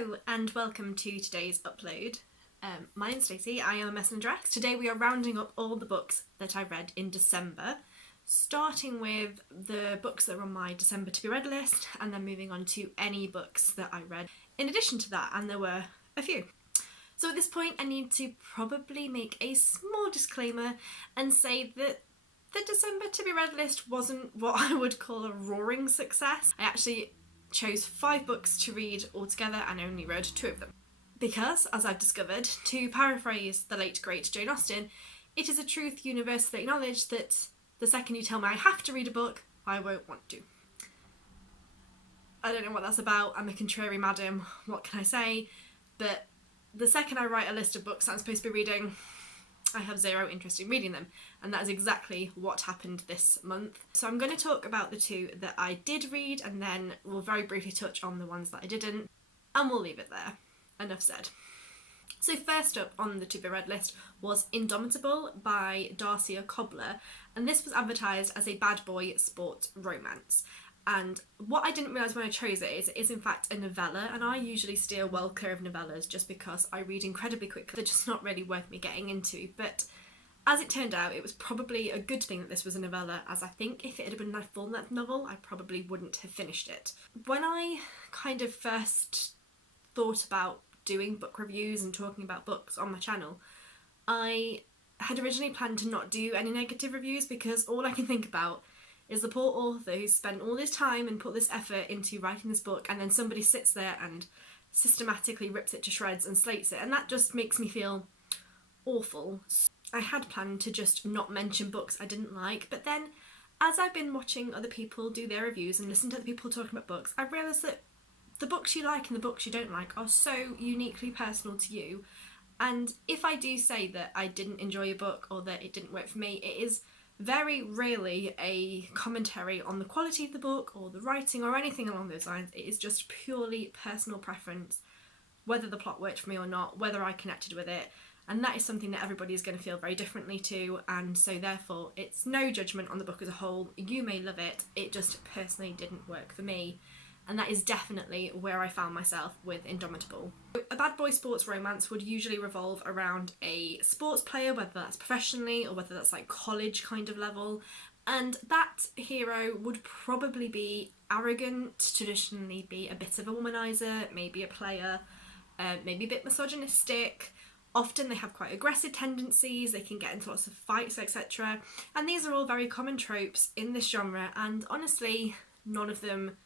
Hello and welcome to today's upload. My name's Stacey, I am a messengeress. Today we are rounding up all the books that I read in December, starting with the books that were on my December to be read list and then moving on to any books that I read in addition to that, and there were a few. So at this point I need to probably make a small disclaimer and say that the December to be read list wasn't what I would call a roaring success. I actually chose 5 books to read altogether and only read 2 of them. Because, as I've discovered, to paraphrase the late great Jane Austen, it is a truth universally acknowledged that the second you tell me I have to read a book, I won't want to. I don't know what that's about, I'm a contrary madam, what can I say? But the second I write a list of books that I'm supposed to be reading, I have zero interest in reading them, and that is exactly what happened this month. So I'm going to talk about the 2 that I did read, and then we'll very briefly touch on the ones that I didn't, and we'll leave it there. Enough said. So first up on the to be read list was Indomitable by Darcia Cobbler, and this was advertised as a bad boy sports romance. And what I didn't realise when I chose it is it is in fact a novella, and I usually steer well clear of novellas just because I read incredibly quickly. They're just not really worth me getting into, but as it turned out it was probably a good thing that this was a novella, as I think if it had been a full-length novel I probably wouldn't have finished it. When I kind of first thought about doing book reviews and talking about books on my channel, I had originally planned to not do any negative reviews because all I can think about is the poor author who spent all this time and put this effort into writing this book, and then somebody sits there and systematically rips it to shreds and slates it, and that just makes me feel awful. I had planned to just not mention books I didn't like, but then as I've been watching other people do their reviews and listen to other people talking about books, I realised that the books you like and the books you don't like are so uniquely personal to you, and if I do say that I didn't enjoy a book or that it didn't work for me, it is very rarely a commentary on the quality of the book or the writing or anything along those lines. It is just purely personal preference, whether the plot worked for me or not, whether I connected with it, and that is something that everybody is going to feel very differently to, and so therefore it's no judgment on the book as a whole. You may love it, it just personally didn't work for me. And that is definitely where I found myself with Indomitable. A bad boy sports romance would usually revolve around a sports player, whether that's professionally or whether that's like college kind of level, and that hero would probably be arrogant, traditionally be a bit of a womanizer, maybe a player, maybe a bit misogynistic. Often they have quite aggressive tendencies, they can get into lots of fights, etc. And these are all very common tropes in this genre, and honestly none of them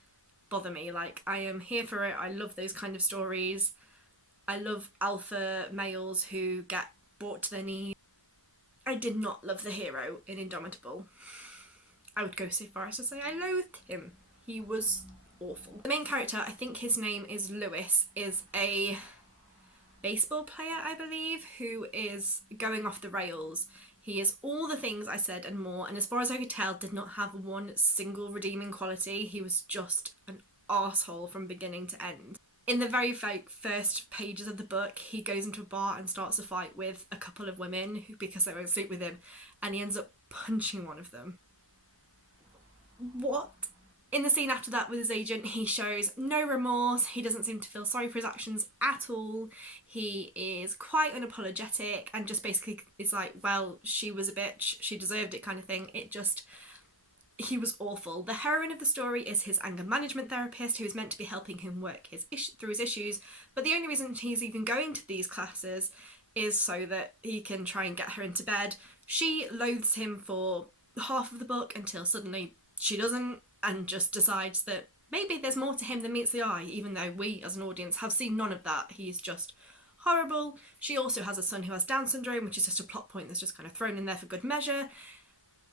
bother me. Like, I am here for it. I love those kind of stories. I love alpha males who get brought to their knees. I did not love the hero in Indomitable. I would go so far as to say I loathed him. He was awful. The main character, I think his name is Lewis, is a baseball player, I believe, who is going off the rails. He is all the things I said and more, and as far as I could tell did not have one single redeeming quality. He was just an arsehole from beginning to end. In the very first pages of the book, he goes into a bar and starts a fight with a couple of women because they won't sleep with him, and he ends up punching one of them. What? In the scene after that with his agent, he shows no remorse, he doesn't seem to feel sorry for his actions at all, he is quite unapologetic and just basically is like, well, she was a bitch, she deserved it kind of thing. He was awful. The heroine of the story is his anger management therapist, who is meant to be helping him work through his issues, but the only reason he's even going to these classes is so that he can try and get her into bed. She loathes him for half of the book until suddenly she doesn't, and just decides that maybe there's more to him than meets the eye, even though we as an audience have seen none of that. He's just horrible. She also has a son who has Down syndrome, which is just a plot point that's just kind of thrown in there for good measure.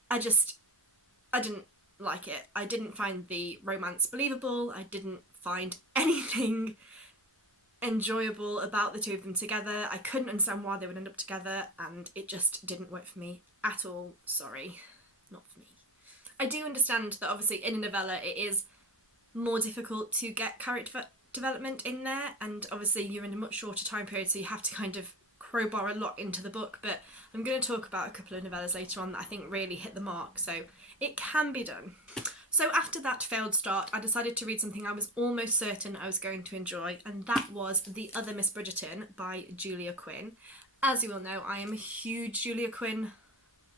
I didn't like it. I didn't find the romance believable. I didn't find anything enjoyable about the 2 of them together. I couldn't understand why they would end up together, and it just didn't work for me at all. Sorry, not for me. I do understand that obviously in a novella it is more difficult to get character development in there, and obviously you're in a much shorter time period, so you have to kind of crowbar a lot into the book, but I'm going to talk about a couple of novellas later on that I think really hit the mark, so it can be done. So after that failed start, I decided to read something I was almost certain I was going to enjoy, and that was The Other Miss Bridgerton by Julia Quinn. As you all know, I am a huge Julia Quinn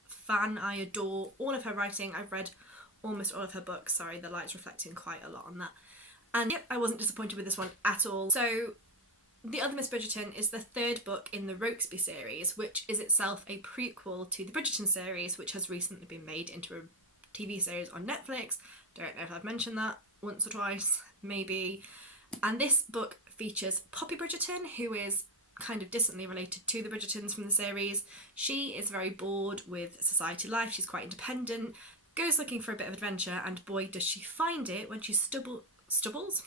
fan. I adore all of her writing. I've read almost all of her books. Sorry, the light's reflecting quite a lot on that. And yep, I wasn't disappointed with this one at all. So The Other Miss Bridgerton is the third book in the Rokesby series, which is itself a prequel to the Bridgerton series, which has recently been made into a TV series on Netflix. Don't know if I've mentioned that once or twice, maybe. And this book features Poppy Bridgerton, who is kind of distantly related to the Bridgertons from the series. She is very bored with society life. She's quite independent, goes looking for a bit of adventure, and boy does she find it when she stumbles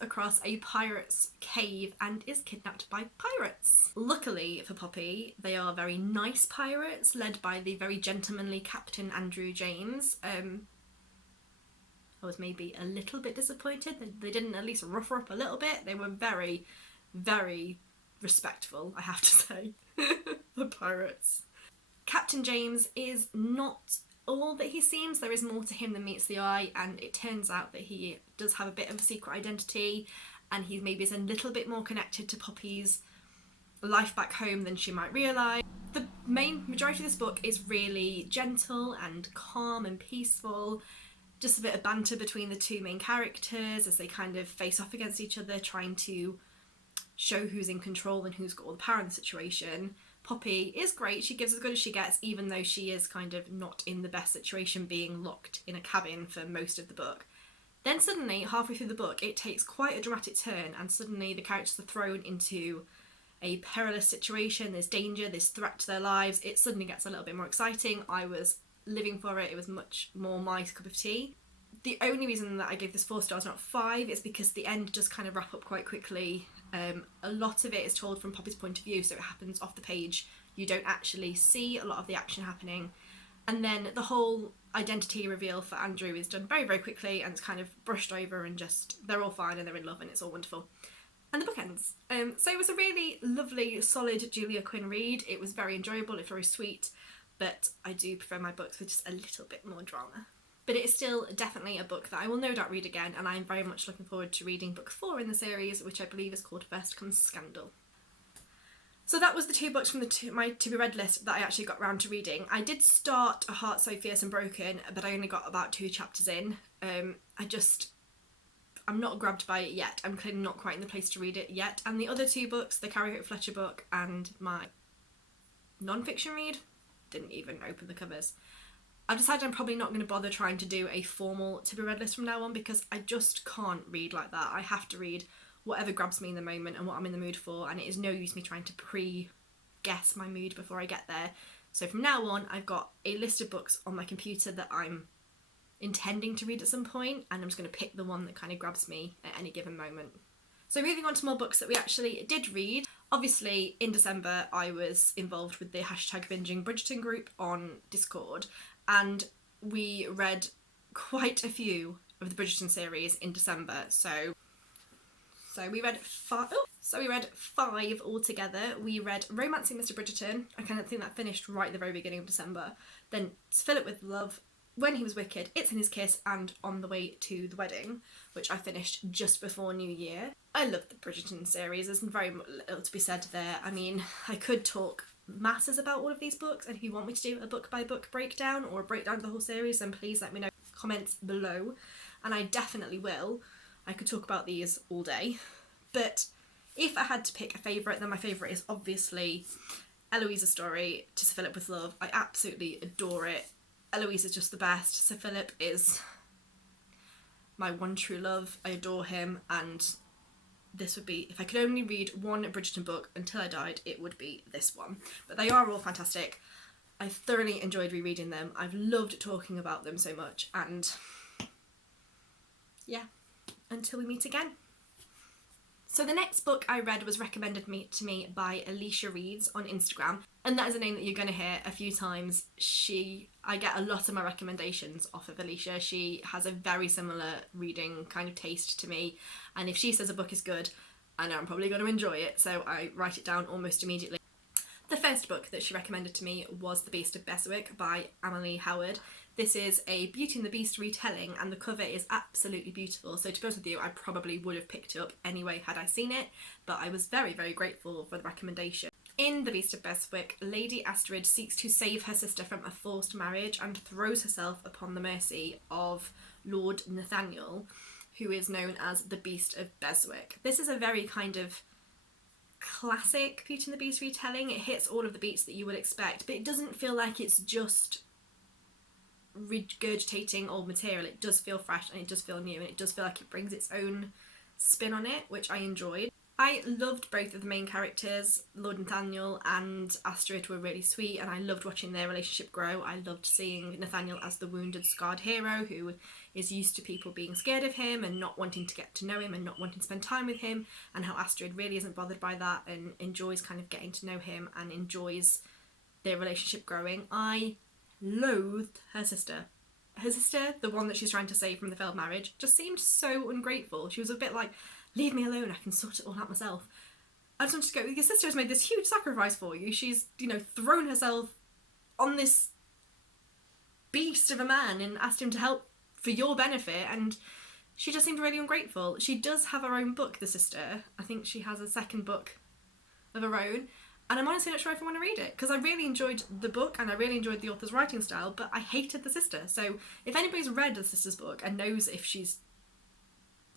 across a pirate's cave and is kidnapped by pirates. Luckily for Poppy, they are very nice pirates, led by the very gentlemanly Captain Andrew James. I was maybe a little bit disappointed that they didn't at least rough her up a little bit. They were very, very respectful, I have to say, the pirates. Captain James is not all that he seems. There is more to him than meets the eye, and it turns out that he does have a bit of a secret identity, and he maybe is a little bit more connected to Poppy's life back home than she might realise. The main majority of this book is really gentle and calm and peaceful. Just a bit of banter between the two main characters as they kind of face off against each other, trying to show who's in control and who's got all the power in the situation. Poppy is great. She gives as good as she gets, even though she is kind of not in the best situation, being locked in a cabin for most of the book. Then suddenly, halfway through the book, it takes quite a dramatic turn, and suddenly the characters are thrown into a perilous situation. There's danger, there's threat to their lives. It suddenly gets a little bit more exciting. I was living for it. It was much more my cup of tea. The only reason that I gave this 4 stars, not 5, is because the end does kind of wrap up quite quickly. A lot of it is told from Poppy's point of view, so it happens off the page. You don't actually see a lot of the action happening. And then the whole identity reveal for Andrew is done very, very quickly, and it's kind of brushed over, and just they're all fine and they're in love and it's all wonderful. And the book ends. So it was a really lovely, solid Julia Quinn read. It was very enjoyable, it's very sweet, but I do prefer my books with just a little bit more drama. But it is still definitely a book that I will no doubt read again, and I'm very much looking forward to reading book 4 in the series, which I believe is called First Comes Scandal. So that was the 2 books from my to-be-read list that I actually got round to reading. I did start A Heart So Fierce and Broken, but I only got about 2 chapters in. I'm not grabbed by it yet. I'm clearly not quite in the place to read it yet. And the other 2 books, the Carrie Hope Fletcher book and my non-fiction read, didn't even open the covers. I've decided I'm probably not going to bother trying to do a formal to-be-read list from now on, because I just can't read like that. I have to read whatever grabs me in the moment and what I'm in the mood for, and it is no use me trying to pre-guess my mood before I get there. So from now on, I've got a list of books on my computer that I'm intending to read at some point, and I'm just going to pick the one that kind of grabs me at any given moment. So moving on to more books that we actually did read. Obviously, in December, I was involved with the #Binging Bridgerton group on Discord, and we read quite a few of the Bridgerton series in December. So we read 5. So we read 5 altogether. We read Romancing Mr. Bridgerton. I kind of think that finished right at the very beginning of December. Then Fill It With Love, When He Was Wicked, It's in His Kiss, and On the Way to the Wedding, which I finished just before New Year. I love the Bridgerton series. There's very little to be said there. I mean, I could talk masses about all of these books, and if you want me to do a book by book breakdown or a breakdown of the whole series, then please let me know in the comments below, and I definitely will. I could talk about these all day, but if I had to pick a favourite, then my favourite is obviously Eloise's story, To Sir Philip with Love. I absolutely adore it. Eloise is just the best. Sir Philip is my one true love. I adore him, and this would be, if I could only read one Bridgerton book until I died, it would be this one. But they are all fantastic. I thoroughly enjoyed rereading them. I've loved talking about them so much, and yeah, until we meet again. So the next book I read was recommended to me by Alicia Reads on Instagram, and that is a name that you're going to hear a few times. I get a lot of my recommendations off of Alicia. She has a very similar reading kind of taste to me, and if she says a book is good, I know I'm probably going to enjoy it, so I write it down almost immediately. The first book that she recommended to me was The Beast of Besswick by Amalie Howard. This is a Beauty and the Beast retelling, and the cover is absolutely beautiful. So to be honest with you, I probably would have picked it up anyway had I seen it, but I was very, very grateful for the recommendation. In The Beast of Besswick, Lady Astrid seeks to save her sister from a forced marriage and throws herself upon the mercy of Lord Nathaniel, who is known as the Beast of Besswick. This is a very kind of classic Beauty and the Beast retelling. It hits all of the beats that you would expect, but it doesn't feel like it's just regurgitating old material. It does feel fresh and it does feel new, and it does feel like it brings its own spin on it, which I enjoyed. I loved both of the main characters. Lord Nathaniel and Astrid were really sweet, and I loved watching their relationship grow. I loved seeing Nathaniel as the wounded, scarred hero who is used to people being scared of him and not wanting to get to know him and not wanting to spend time with him, and how Astrid really isn't bothered by that and enjoys kind of getting to know him and enjoys their relationship growing. I loathed her sister. Her sister, the one that she's trying to save from the failed marriage, just seemed so ungrateful. She was a bit like, leave me alone, I can sort it all out myself. I just wanted to go, your sister has made this huge sacrifice for you. She's, thrown herself on this beast of a man and asked him to help for your benefit, and she just seemed really ungrateful. She does have her own book, the sister. I think she has a second book of her own, and I'm honestly not sure if I want to read it, because I really enjoyed the book and I really enjoyed the author's writing style, but I hated the sister. So if anybody's read the sister's book and knows if she's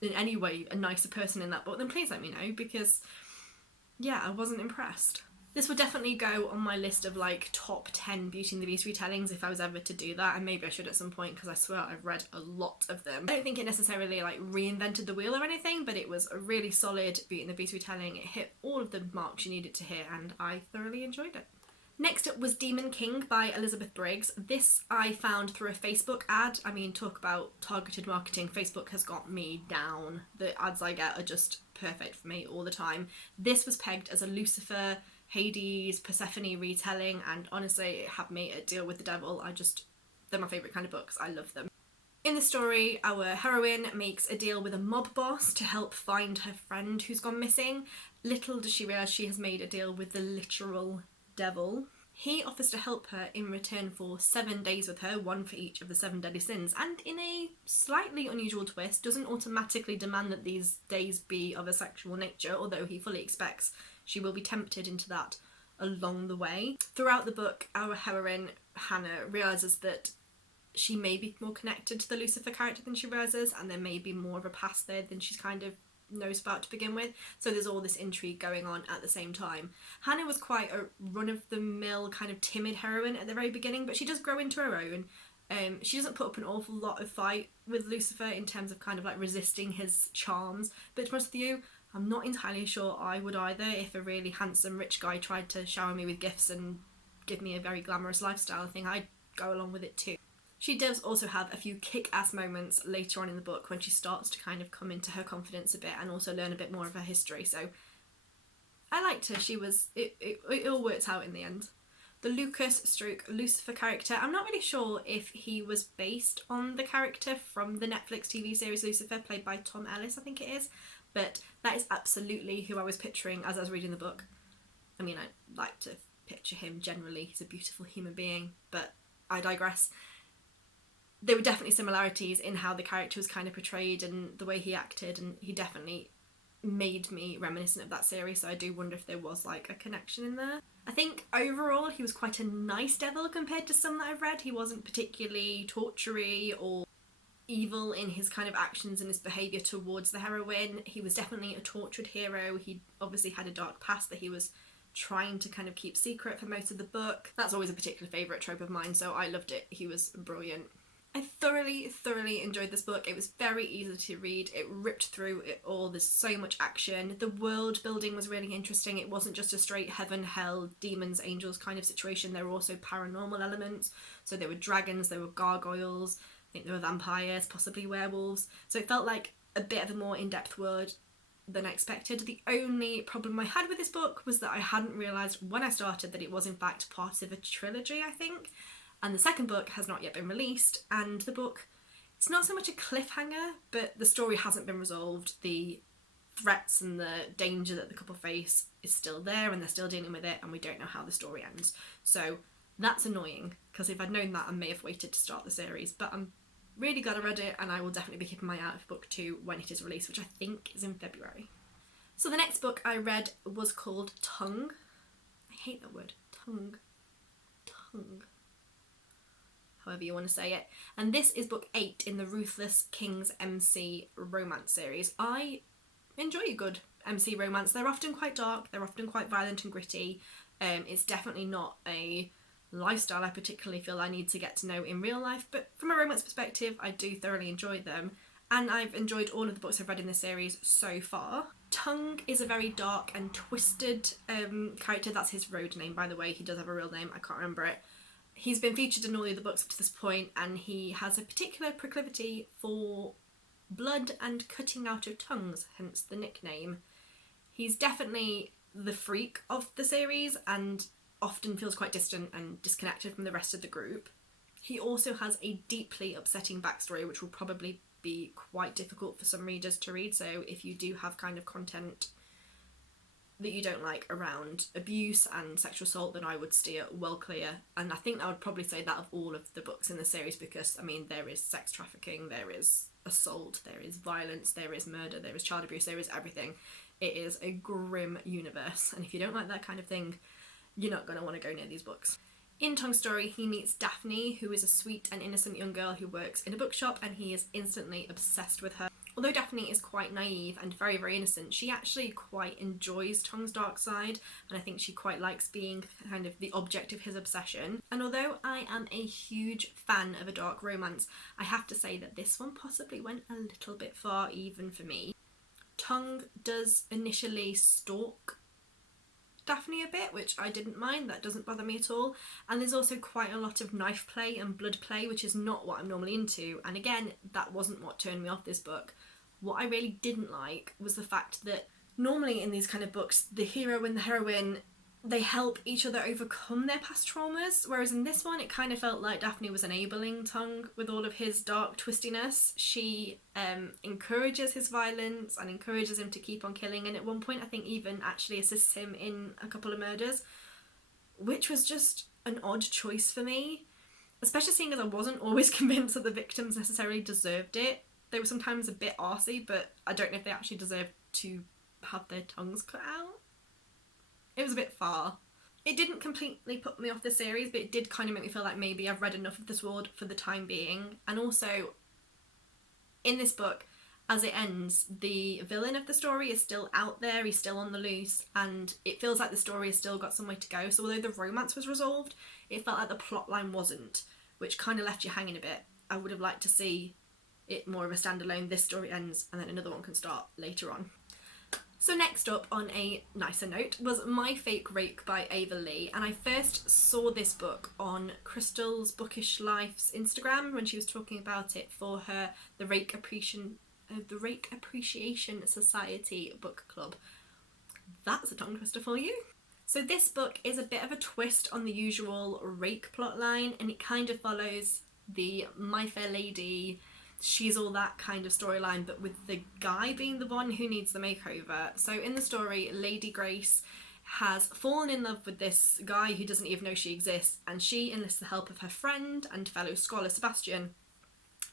in any way a nicer person in that book, then please let me know, because yeah, I wasn't impressed. This would definitely go on my list of like top 10 Beauty and the Beast retellings if I was ever to do that, and maybe I should at some point, because I swear I've read a lot of them. I don't think it necessarily like reinvented the wheel or anything, but it was a really solid Beauty and the Beast retelling. It hit all of the marks you needed to hit, and I thoroughly enjoyed it. Next up was Demon King by Elizabeth Briggs. This I found through a Facebook ad. I mean, talk about targeted marketing. Facebook has got me down. The ads I get are just perfect for me all the time. This was pegged as a Lucifer, Hades, Persephone retelling, and honestly it had me at Deal with the Devil. They're my favourite kind of books. I love them. In the story, our heroine makes a deal with a mob boss to help find her friend who's gone missing. Little does she realise she has made a deal with the literal devil. He offers to help her in return for 7 days with her, one for each of the 7 deadly sins, and in a slightly unusual twist, doesn't automatically demand that these days be of a sexual nature, although he fully expects she will be tempted into that along the way. Throughout the book, our heroine, Hannah, realises that she may be more connected to the Lucifer character than she realises, and there may be more of a past there than she's kind of knows about to begin with, so there's all this intrigue going on at the same time. Hannah was quite a run-of-the-mill kind of timid heroine at the very beginning, but she does grow into her own. She doesn't put up an awful lot of fight with Lucifer in terms of kind of like resisting his charms, but to be honest with you, I'm not entirely sure I would either. If a really handsome rich guy tried to shower me with gifts and give me a very glamorous lifestyle, I think I'd go along with it too. She does also have a few kick-ass moments later on in the book when she starts to kind of come into her confidence a bit and also learn a bit more of her history, so I liked her. It all worked out in the end. The Lucas/Lucifer character, I'm not really sure if he was based on the character from the Netflix TV series Lucifer, played by Tom Ellis, I think it is, but that is absolutely who I was picturing as I was reading the book. I mean, I like to picture him generally, he's a beautiful human being, but I digress. There were definitely similarities in how the character was kind of portrayed and the way he acted, and he definitely made me reminiscent of that series, so I do wonder if there was like a connection in there. I think overall he was quite a nice devil compared to some that I've read. He wasn't particularly tortury or evil in his kind of actions and his behaviour towards the heroine. He was definitely a tortured hero. He obviously had a dark past that he was trying to kind of keep secret for most of the book. That's always a particular favourite trope of mine, so I loved it. He was brilliant. I thoroughly enjoyed this book. It was very easy to read. It ripped through it all. There's so much action. The world building was really interesting. It wasn't just a straight heaven, hell, demons, angels kind of situation. There were also paranormal elements. So there were dragons, there were gargoyles, I think there were vampires, possibly werewolves. So it felt like a bit of a more in-depth world than I expected. The only problem I had with this book was that I hadn't realised when I started that it was in fact part of a trilogy, I think. And the second book has not yet been released, and the book, it's not so much a cliffhanger, but the story hasn't been resolved. The threats and the danger that the couple face is still there, and they're still dealing with it, and we don't know how the story ends. So that's annoying, because if I'd known that, I may have waited to start the series, but I'm really glad I read it, and I will definitely be keeping my eye out for book 2 when it is released, which I think is in February. So the next book I read was called Tongue. I hate that word. Tongue. However you want to say it. And this is book 8 in the Ruthless King's MC romance series. I enjoy a good MC romance. They're often quite dark, they're often quite violent and gritty. It's definitely not a lifestyle I particularly feel I need to get to know in real life, but from a romance perspective, I do thoroughly enjoy them. And I've enjoyed all of the books I've read in this series so far. Tongue is a very dark and twisted character. That's his road name, by the way. He does have a real name, I can't remember it. He's been featured in all the other books up to this point, and he has a particular proclivity for blood and cutting out of tongues, hence the nickname. He's definitely the freak of the series and often feels quite distant and disconnected from the rest of the group. He also has a deeply upsetting backstory, which will probably be quite difficult for some readers to read, so if you do have kind of content that you don't like around abuse and sexual assault, then I would steer well clear. And I think I would probably say that of all of the books in the series, because I mean there is sex trafficking, there is assault, there is violence, there is murder, there is child abuse, there is everything. It is a grim universe, and if you don't like that kind of thing, you're not going to want to go near these books. In Tongue's story, he meets Daphne, who is a sweet and innocent young girl who works in a bookshop, and he is instantly obsessed with her. Although Daphne is quite naive and very, very innocent, she actually quite enjoys Tongue's dark side, and I think she quite likes being kind of the object of his obsession. And although I am a huge fan of a dark romance, I have to say that this one possibly went a little bit far even for me. Tongue does initially stalk Daphne a bit, which I didn't mind, that doesn't bother me at all. And there's also quite a lot of knife play and blood play, which is not what I'm normally into, and again, that wasn't what turned me off this book. What I really didn't like was the fact that normally in these kind of books, the hero and the heroine, they help each other overcome their past traumas, whereas in this one it kind of felt like Daphne was enabling Tongue with all of his dark twistiness. She encourages his violence and encourages him to keep on killing, and at one point I think even actually assists him in a couple of murders, which was just an odd choice for me, especially seeing as I wasn't always convinced that the victims necessarily deserved it. They were sometimes a bit arsey, but I don't know if they actually deserved to have their tongues cut out. It was a bit far. It didn't completely put me off the series, but it did kind of make me feel like maybe I've read enough of the Sword for the time being. And also, in this book, as it ends, the villain of the story is still out there, he's still on the loose, and it feels like the story has still got some way to go. So although the romance was resolved, it felt like the plot line wasn't, which kind of left you hanging a bit. I would have liked to see it more of a standalone, this story ends, and then another one can start later on. So next up, on a nicer note, was My Fake Rake by Ava Leigh, and I first saw this book on Crystal's Bookish Life's Instagram when she was talking about it for her the Rake Appreciation Society book club. That's a tongue twister for you. So this book is a bit of a twist on the usual Rake plotline, and it kind of follows the My Fair Lady, she's all that kind of storyline, but with the guy being the one who needs the makeover. So in the story, Lady Grace has fallen in love with this guy who doesn't even know she exists, and she enlists the help of her friend and fellow scholar Sebastian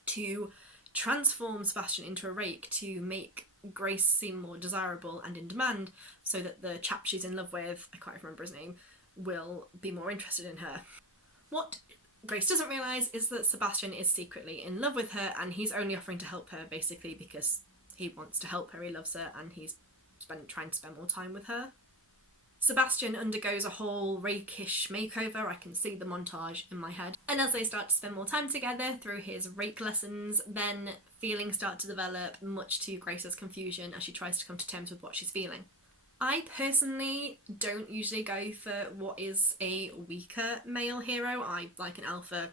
to transform Sebastian into a rake to make Grace seem more desirable and in demand, so that the chap she's in love with, I can't remember his name, will be more interested in her. What Grace doesn't realise is that Sebastian is secretly in love with her, and he's only offering to help her basically because he wants to help her, he loves her, and he's trying to spend more time with her. Sebastian undergoes a whole rakish makeover, I can see the montage in my head, and as they start to spend more time together through his rake lessons, then feelings start to develop, much to Grace's confusion as she tries to come to terms with what she's feeling. I personally don't usually go for what is a weaker male hero. I like an alpha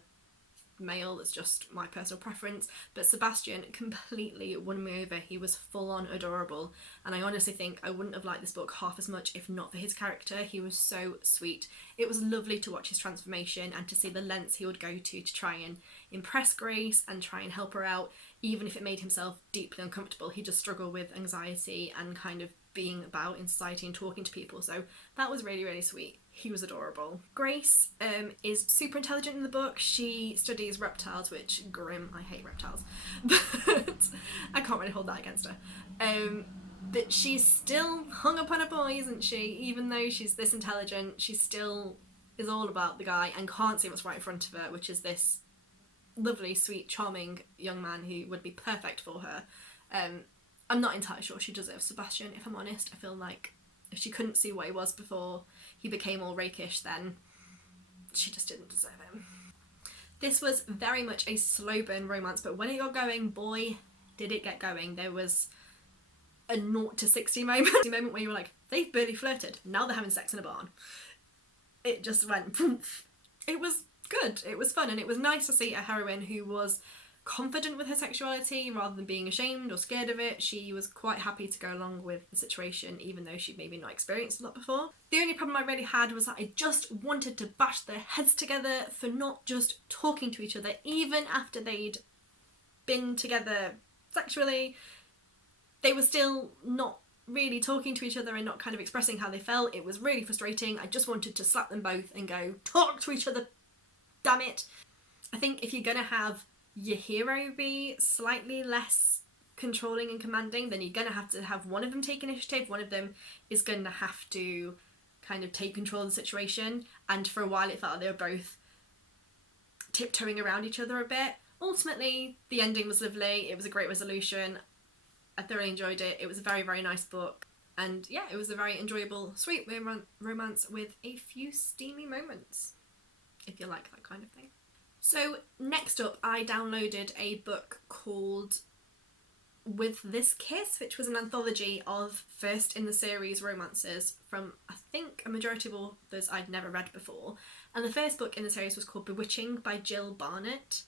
male, that's just my personal preference, but Sebastian completely won me over. He was full on adorable, and I honestly think I wouldn't have liked this book half as much if not for his character. He was so sweet. It was lovely to watch his transformation and to see the lengths he would go to try and impress Grace and try and help her out, even if it made himself deeply uncomfortable. He just struggled with anxiety and kind of being about in society and talking to people, so that was really, really sweet. He was adorable. Grace is super intelligent in the book. She studies reptiles, which, grim, I hate reptiles, but I can't really hold that against her. But she's still hung up on a boy, isn't she? Even though she's this intelligent, she still is all about the guy and can't see what's right in front of her, which is this lovely, sweet, charming young man who would be perfect for her. I'm not entirely sure she deserves Sebastian, if I'm honest. I feel like if she couldn't see what he was before he became all rakish, then she just didn't deserve him. This was very much a slow burn romance, but when it got going, boy, did it get going. There was a 0 to 60 moment where you were like, they've barely flirted, now they're having sex in a barn. It just went poof. It was good, it was fun, and it was nice to see a heroine who was confident with her sexuality rather than being ashamed or scared of it. She was quite happy to go along with the situation, even though she'd maybe not experienced a lot before. The only problem I really had was that I just wanted to bash their heads together for not just talking to each other, even after they'd been together sexually. They were still not really talking to each other and not kind of expressing how they felt. It was really frustrating. I just wanted to slap them both and go, talk to each other, damn it. I think if you're gonna have your hero be slightly less controlling and commanding, then you're going to have one of them take initiative. One of them is going to have to kind of take control of the situation, and for a while it felt like they were both tiptoeing around each other a bit. Ultimately, the ending was lovely. It was a great resolution. I thoroughly enjoyed it. It was a very, very nice book, and yeah, it was a very enjoyable, sweet romance with a few steamy moments, if you like that kind of thing. So next up, I downloaded a book called With This Kiss, which was an anthology of first in the series romances from, I think, a majority of authors I'd never read before. And the first book in the series was called Bewitching by Jill Barnett.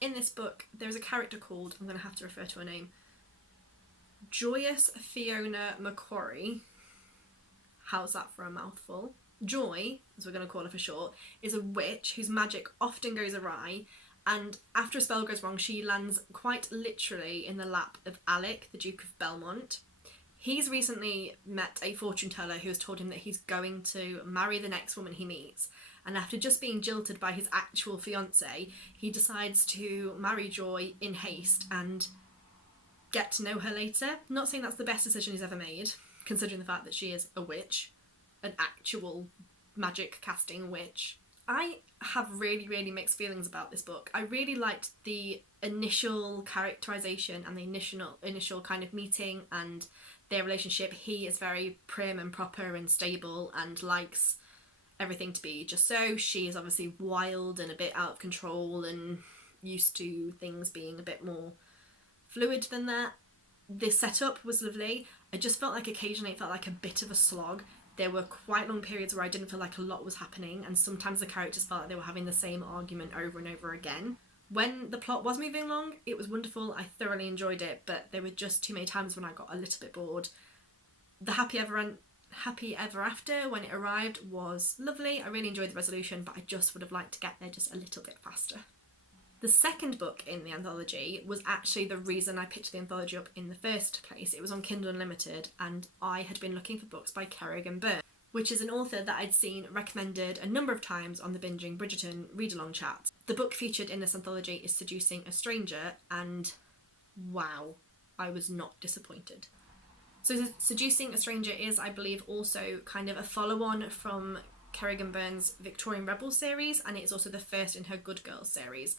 In this book, there's a character called, I'm going to have to refer to her name, Joyous Fiona Macquarie. How's that for a mouthful? Joy, as we're going to call her for short, is a witch whose magic often goes awry, and after a spell goes wrong, she lands quite literally in the lap of Alec, the Duke of Belmont. He's recently met a fortune teller who has told him that he's going to marry the next woman he meets, and after just being jilted by his actual fiancée, he decides to marry Joy in haste and get to know her later. Not saying that's the best decision he's ever made, considering the fact that she is a witch. An actual magic casting witch. I have really, really mixed feelings about this book. I really liked the initial characterization and the initial kind of meeting and their relationship. He is very prim and proper and stable and likes everything to be just so. She is obviously wild and a bit out of control and used to things being a bit more fluid than that. The setup was lovely. I just felt like occasionally it felt like a bit of a slog. There were quite long periods where I didn't feel like a lot was happening, and sometimes the characters felt like they were having the same argument over and over again. When the plot was moving along, it was wonderful. I thoroughly enjoyed it, but there were just too many times when I got a little bit bored. The happy ever after, when it arrived, was lovely. I really enjoyed the resolution, but I just would have liked to get there just a little bit faster. The second book in the anthology was actually the reason I picked the anthology up in the first place. It was on Kindle Unlimited, and I had been looking for books by Kerrigan Byrne, which is an author that I'd seen recommended a number of times on the Binging Bridgerton read-along chat. The book featured in this anthology is Seducing a Stranger, and wow, I was not disappointed. So Seducing a Stranger is, I believe, also kind of a follow-on from Kerrigan Byrne's Victorian Rebel series, and it's also the first in her Good Girls series.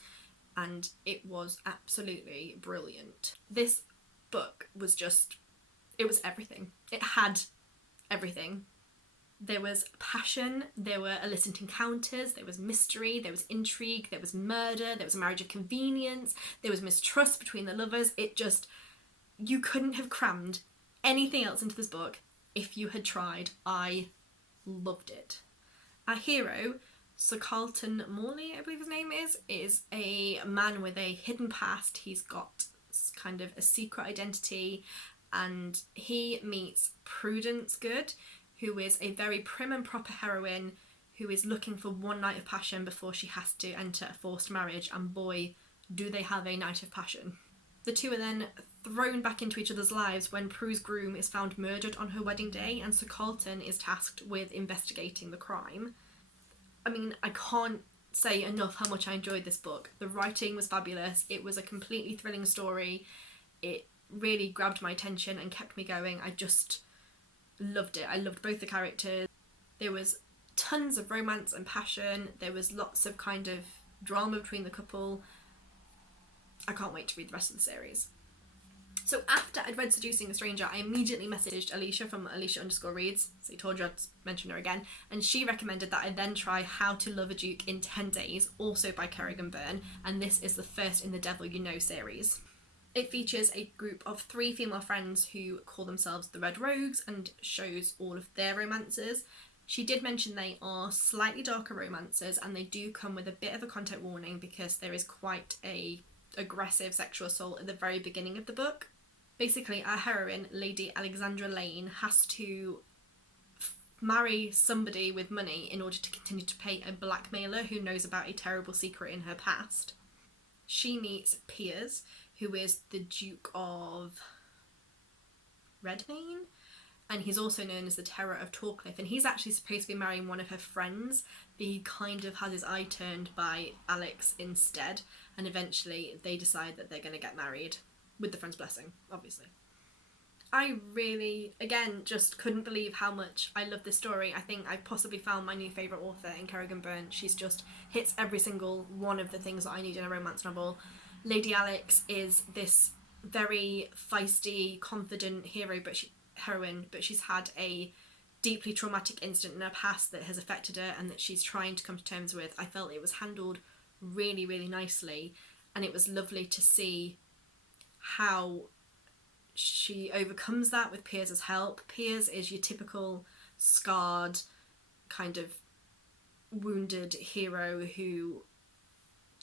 And it was absolutely brilliant. This book was just, it was everything. It had everything. There was passion, there were illicit encounters, there was mystery, there was intrigue, there was murder, there was a marriage of convenience, there was mistrust between the lovers. It just, you couldn't have crammed anything else into this book if you had tried. I loved it. Our hero Sir Carlton Morley, I believe his name is a man with a hidden past. He's got kind of a secret identity, and he meets Prudence Good, who is a very prim and proper heroine who is looking for one night of passion before she has to enter a forced marriage, and boy, do they have a night of passion. The two are then thrown back into each other's lives when Prue's groom is found murdered on her wedding day, and Sir Carlton is tasked with investigating the crime. I mean, I can't say enough how much I enjoyed this book. The writing was fabulous. It was a completely thrilling story. It really grabbed my attention and kept me going. I just loved it. I loved both the characters. There was tons of romance and passion. There was lots of kind of drama between the couple. I can't wait to read the rest of the series. So after I'd read Seducing a Stranger, I immediately messaged Alicia from Alicia_reads, so I told you I'd mention her again, and she recommended that I then try How to Love a Duke in 10 Days, also by Kerrigan Byrne, and this is the first in the Devil You Know series. It features a group of 3 female friends who call themselves the Red Rogues and shows all of their romances. She did mention they are slightly darker romances, and they do come with a bit of a content warning because there is quite a aggressive sexual assault at the very beginning of the book. Basically, our heroine, Lady Alexandra Lane, has to marry somebody with money in order to continue to pay a blackmailer who knows about a terrible secret in her past. She meets Piers, who is the Duke of Redmayne, and he's also known as the Terror of Torcliffe, and he's actually supposed to be marrying one of her friends, but he kind of has his eye turned by Alex instead, and eventually they decide that they're going to get married, with the friend's blessing, obviously. I really, again, just couldn't believe how much I love this story. I think I've possibly found my new favourite author in Kerrigan Byrne. She's just hits every single one of the things that I need in a romance novel. Lady Alex is this very feisty, confident heroine, but she's had a deeply traumatic incident in her past that has affected her and that she's trying to come to terms with. I felt it was handled really, really nicely, and it was lovely to see how she overcomes that with Piers' help. Piers is your typical scarred, kind of wounded hero who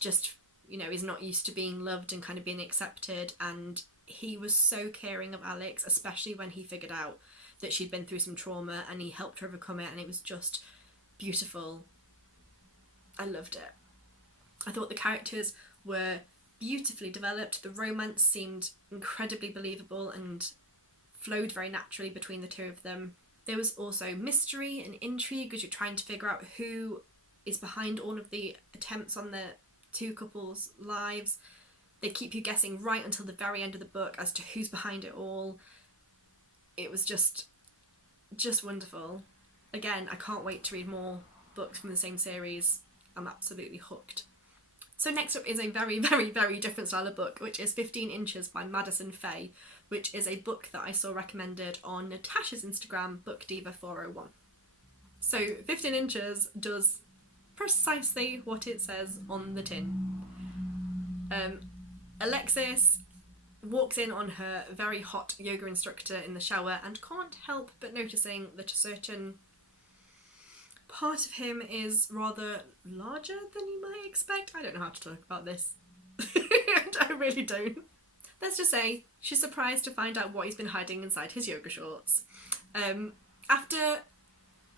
just, is not used to being loved and kind of being accepted, and he was so caring of Alex, especially when he figured out that she'd been through some trauma, and he helped her overcome it, and it was just beautiful. I loved it. I thought the characters were beautifully developed. The romance seemed incredibly believable and flowed very naturally between the two of them. There was also mystery and intrigue as you're trying to figure out who is behind all of the attempts on the two couples' lives. They keep you guessing right until the very end of the book as to who's behind it all. It was just wonderful. Again, I can't wait to read more books from the same series. I'm absolutely hooked. So next up is a very, very, very different style of book, which is 15 Inches by Madison Faye, which is a book that I saw recommended on Natasha's Instagram, BookDiva401. So 15 Inches does precisely what it says on the tin. Alexis walks in on her very hot yoga instructor in the shower and can't help but noticing that a certain part of him is rather larger than you might expect. I don't know how to talk about this. I really don't. Let's just say she's surprised to find out what he's been hiding inside his yoga shorts. After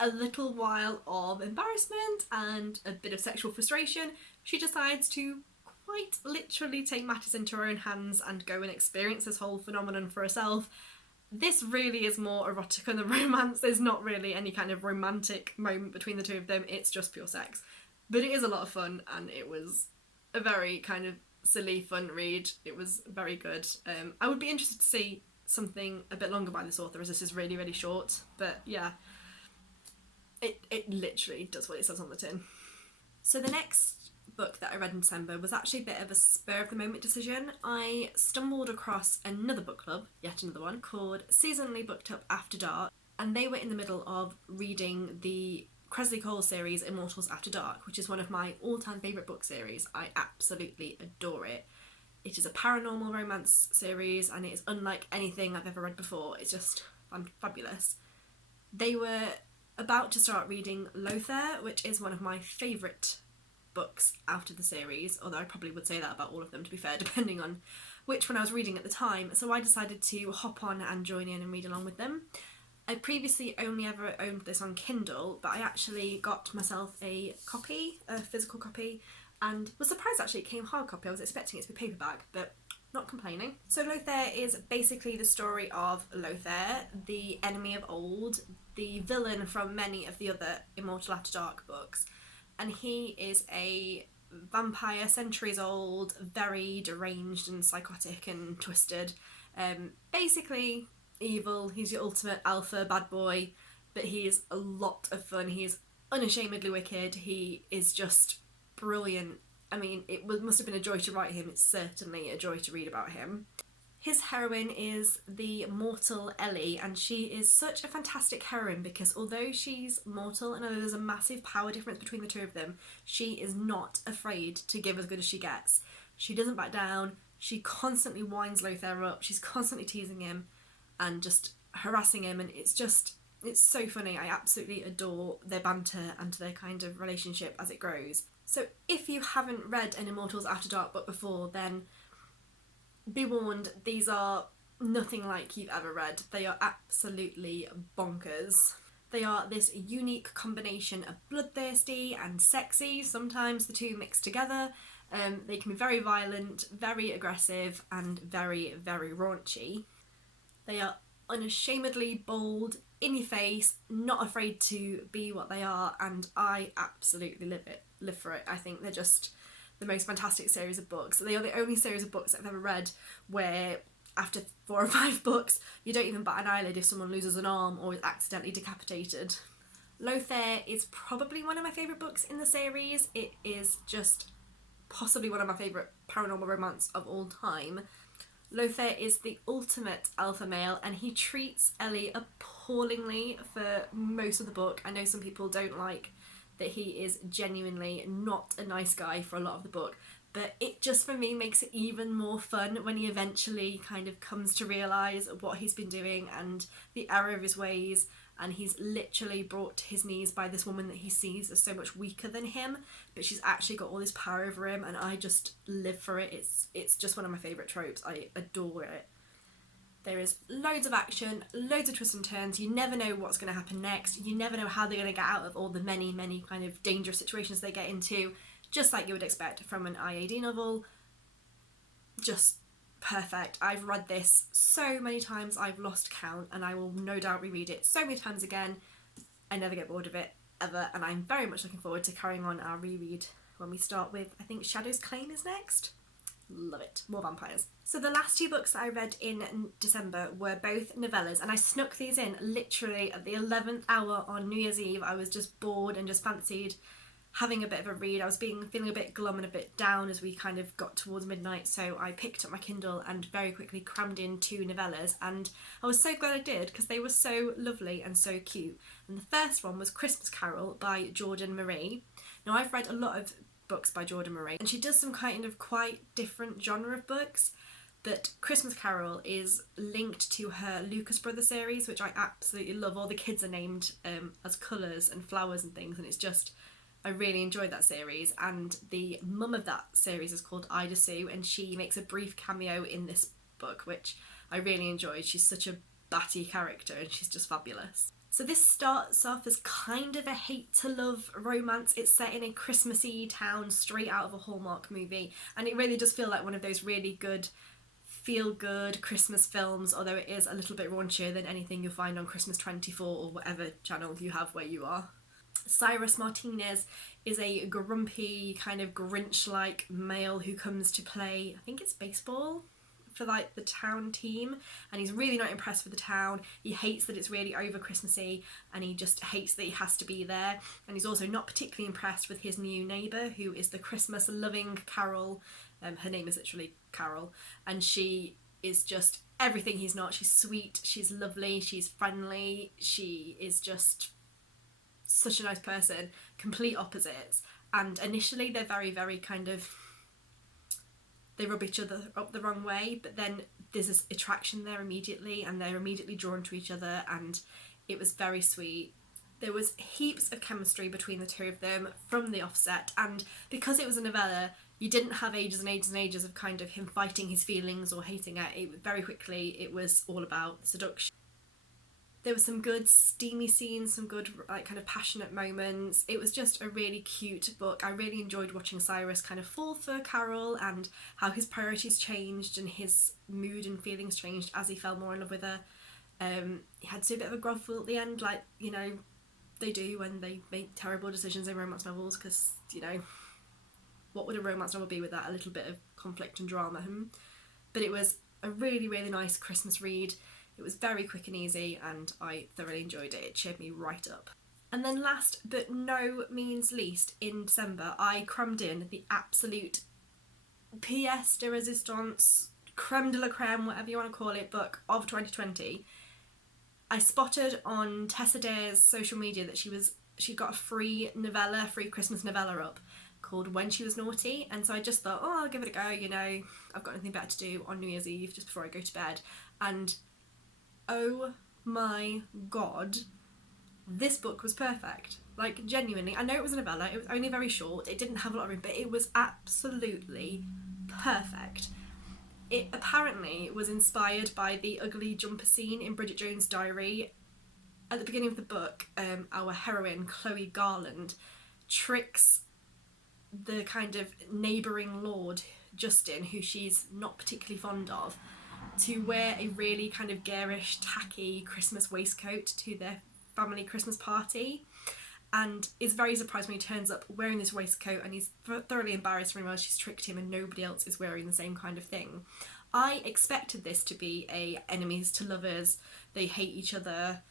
a little while of embarrassment and a bit of sexual frustration, she decides to quite literally take matters into her own hands and go and experience this whole phenomenon for herself. This really is more erotica than romance. There's not really any kind of romantic moment between the two of them. It's just pure sex. But it is a lot of fun, and it was a very kind of silly, fun read. It was very good. I would be interested to see something a bit longer by this author, as this is really, really short. But yeah, it literally does what it says on the tin. So the next book that I read in December was actually a bit of a spur of the moment decision. I stumbled across another book club, yet another one, called Seasonally Booked Up After Dark, and they were in the middle of reading the Kresley Cole series Immortals After Dark, which is one of my all-time favourite book series. I absolutely adore it. It is a paranormal romance series, and it is unlike anything I've ever read before. It's just fabulous. They were about to start reading Lothaire, which is one of my favourite books out of the series, although I probably would say that about all of them, to be fair, depending on which one I was reading at the time. So I decided to hop on and join in and read along with them. I previously only ever owned this on Kindle, but I actually got myself a copy, a physical copy, and was surprised actually it came hard copy. I was expecting it to be paperback, but not complaining. So Lothaire is basically the story of Lothaire, the enemy of old, the villain from many of the other Immortal After Dark books, and he is a vampire, centuries old, very deranged and psychotic and twisted. Basically evil. He's your ultimate alpha bad boy, but he is a lot of fun. He is unashamedly wicked. He is just brilliant. I mean, it must have been a joy to write him. It's certainly a joy to read about him. His heroine is the mortal Ellie, and she is such a fantastic heroine because although she's mortal and although there's a massive power difference between the two of them, she is not afraid to give as good as she gets. She doesn't back down. She constantly winds Lothaire up. She's constantly teasing him and just harassing him, and it's so funny. I absolutely adore their banter and their kind of relationship as it grows. So if you haven't read an Immortals After Dark book before, then be warned, these are nothing like you've ever read. They are absolutely bonkers. They are this unique combination of bloodthirsty and sexy, sometimes the two mixed together. They can be very violent, very aggressive, and very, very raunchy. They are unashamedly bold, in your face, not afraid to be what they are, and I absolutely live for it. I think they're just the most fantastic series of books. They are the only series of books I've ever read where after 4 or 5 books you don't even bat an eyelid if someone loses an arm or is accidentally decapitated. Lothaire is probably one of my favourite books in the series. It is just possibly one of my favourite paranormal romance of all time. Lothaire is the ultimate alpha male and he treats Ellie appallingly for most of the book. I know some people don't like that he is genuinely not a nice guy for a lot of the book, but it just for me makes it even more fun when he eventually kind of comes to realise what he's been doing and the error of his ways, and he's literally brought to his knees by this woman that he sees as so much weaker than him, but she's actually got all this power over him, and I just live for it. It's just one of my favourite tropes. I adore it. There is loads of action, loads of twists and turns. You never know what's going to happen next. You never know how they're going to get out of all the many, many kind of dangerous situations they get into, just like you would expect from an IAD novel. Just perfect. I've read this so many times I've lost count, and I will no doubt reread it so many times again. I never get bored of it, ever, and I'm very much looking forward to carrying on our reread when we start with, I think Shadow's Claim is next. Love it. More vampires. So the last 2 books that I read in December were both novellas, and I snuck these in literally at the 11th hour on New Year's Eve. I was just bored and just fancied having a bit of a read. I was feeling a bit glum and a bit down as we kind of got towards midnight, so I picked up my Kindle and very quickly crammed in 2 novellas, and I was so glad I did because they were so lovely and so cute. And the first one was Christmas Carol by Jordan Marie. Now I've read a lot of books by Jordan Marie, and she does some kind of quite different genre of books, but Christmas Carol is linked to her Lucas Brothers series, which I absolutely love. All the kids are named as colours and flowers and things, and it's just, I really enjoyed that series. And the mum of that series is called Ida Sue, and she makes a brief cameo in this book, which I really enjoyed. She's such a batty character and she's just fabulous. So this starts off as kind of a hate-to-love romance. It's set in a Christmassy town straight out of a Hallmark movie, and it really does feel like one of those really good feel-good Christmas films, although it is a little bit raunchier than anything you'll find on Christmas 24 or whatever channel you have where you are. Cyrus Martinez is a grumpy, kind of Grinch-like male who comes to play, I think it's baseball, for like the town team, and he's really not impressed with the town. He hates that it's really over Christmassy, and he just hates that he has to be there. And he's also not particularly impressed with his new neighbour, who is the Christmas loving Carol. Her name is literally Carol, and she is just everything he's not. She's sweet, she's lovely, she's friendly, she is just such a nice person. Complete opposites, and initially they're very, very kind of, they rub each other up the wrong way, but then there's this attraction there immediately, and they're immediately drawn to each other, and it was very sweet. There was heaps of chemistry between the two of them from the offset, and because it was a novella, you didn't have ages and ages and ages of kind of him fighting his feelings or hating her. Very quickly, it was all about seduction. There were some good steamy scenes, some good like kind of passionate moments. It was just a really cute book. I really enjoyed watching Cyrus kind of fall for Carol and how his priorities changed and his mood and feelings changed as he fell more in love with her. He had to do a bit of a grovel at the end, like, you know, they do when they make terrible decisions in romance novels, because, you know, what would a romance novel be without a little bit of conflict and drama? But it was a really, really nice Christmas read. It was very quick and easy, and I thoroughly enjoyed it. It cheered me right up. And then last but no means least, in December, I crammed in the absolute pièce de résistance, creme de la creme, whatever you want to call it, book of 2020. I spotted on Tessa Dare's social media that she got a free Christmas novella up called When She Was Naughty, and so I just thought, oh, I'll give it a go, you know, I've got nothing better to do on New Year's Eve just before I go to bed. And oh my god, this book was perfect. Like, genuinely, I know it was a novella, it was only very short, it didn't have a lot of room, but it was absolutely perfect. It apparently was inspired by the ugly jumper scene in Bridget Jones' Diary. At the beginning of the book, our heroine, Chloe Garland, tricks the kind of neighbouring lord, Justin, who she's not particularly fond of, to wear a really kind of garish, tacky Christmas waistcoat to their family Christmas party, and is very surprised when he turns up wearing this waistcoat, and he's thoroughly embarrassed when he realises she's tricked him and nobody else is wearing the same kind of thing. I expected this to be a enemies to lovers, they hate each other,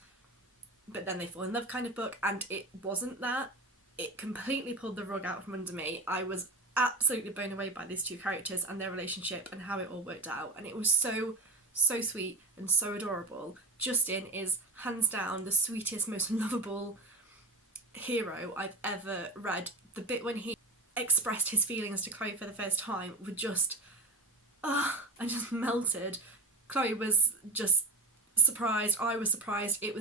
but then they fall in love kind of book, and it wasn't that. It completely pulled the rug out from under me. I was absolutely blown away by these two characters and their relationship and how it all worked out, and it was so sweet and so adorable. Justin is hands down the sweetest, most lovable hero I've ever read. The bit when he expressed his feelings to Chloe for the first time were just, I just melted. Chloe was just surprised, I was surprised, it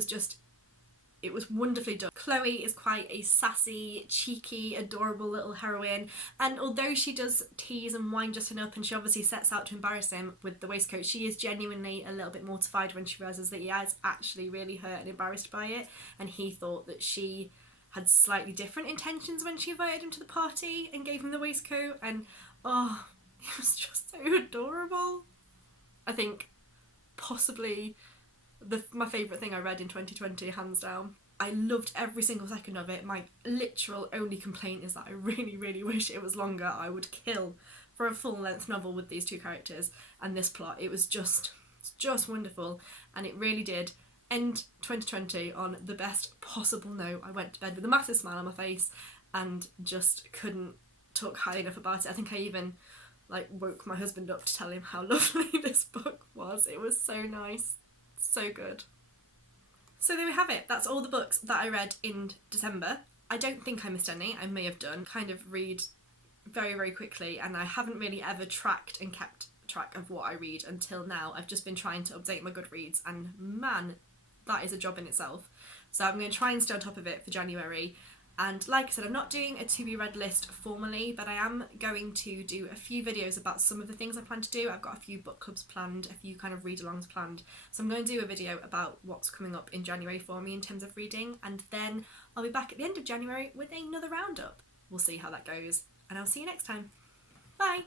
was wonderfully done. Chloe is quite a sassy, cheeky, adorable little heroine, and although she does tease and wind Justin up and she obviously sets out to embarrass him with the waistcoat, she is genuinely a little bit mortified when she realises that he is actually really hurt and embarrassed by it, and he thought that she had slightly different intentions when she invited him to the party and gave him the waistcoat, and it was just so adorable. I think possibly my favourite thing I read in 2020, hands down. I loved every single second of it. My literal only complaint is that I really, really wish it was longer. I would kill for a full-length novel with these two characters and this plot. It was just wonderful, and it really did end 2020 on the best possible note. I went to bed with a massive smile on my face and just couldn't talk highly enough about it. I think I even woke my husband up to tell him how lovely this book was. It was so nice. So good. So there we have it. That's all the books that I read in December. I don't think I missed any. I may have done. Kind of read very, very quickly, and I haven't really ever tracked and kept track of what I read until now. I've just been trying to update my Goodreads, and man, that is a job in itself. So I'm going to try and stay on top of it for January. And like I said, I'm not doing a to-be-read list formally, but I am going to do a few videos about some of the things I plan to do. I've got a few book clubs planned, a few kind of read-alongs planned. So I'm going to do a video about what's coming up in January for me in terms of reading, and then I'll be back at the end of January with another roundup. We'll see how that goes, and I'll see you next time. Bye!